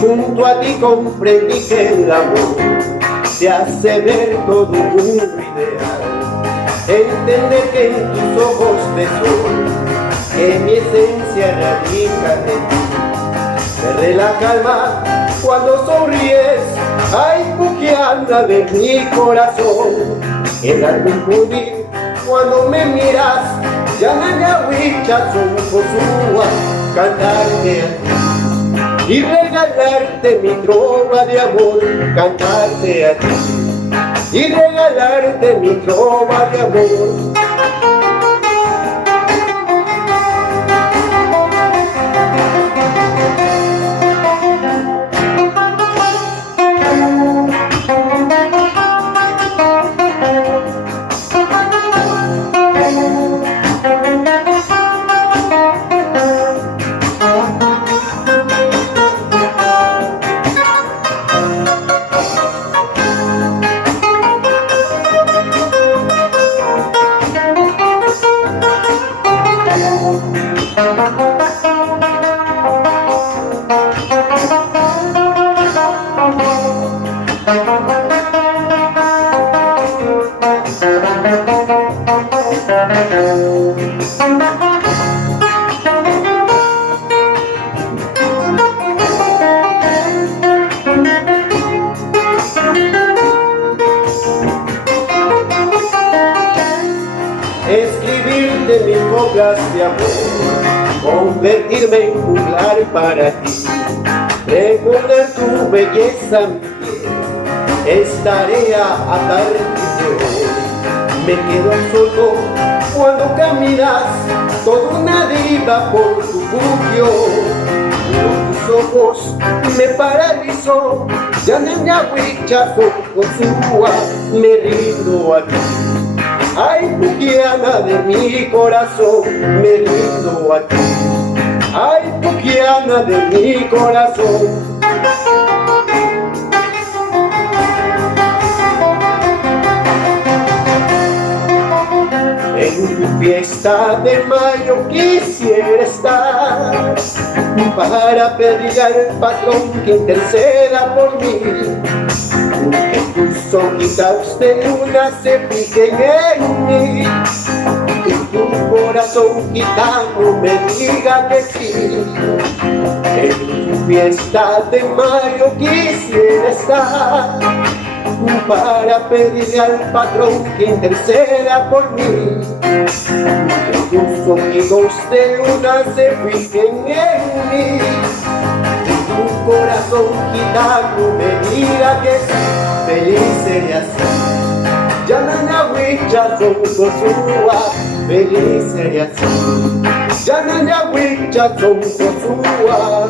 Junto a ti comprendí que el amor te hace ver todo un mundo ideal. Entender que en tus ojos de sol, que mi esencia radica en ti. Me relaja el mar cuando sonríes, ay, buqueanda de mi corazón. El alma infundir cuando me miras, ya na huicha son cosúa, cantarte a ti y regalarte mi trova de amor, cantarte a ti y regalarte mi trova de amor. Escribirte mil coplas de amor, convertirme en juglar para ti, recordar tu belleza mi piel, es tarea atarte hoy. Me quedo solo cuando caminas, toda una diva por tu buquio. Tus ojos me paralizó, ya niña huicha con su me rindo a ti. Ay, buqueana de mi corazón, me rindo a ti. Ay, buqueana de mi corazón. En tu fiesta de mayo quisiera estar para pedir al patrón que interceda por mí. Que tus ojitos de luna se fijen en mí, que tu corazón gitano me diga que sí. En tu fiesta de mayo quisiera estar para pedirle al patrón que interceda por mí. Que tus ojitos de luna se fijen en mí, que tu corazón gitano me diga que sí. Feliz sería así, ya na huicha son cosúa. Feliz sería así, ya na huicha son cosúa.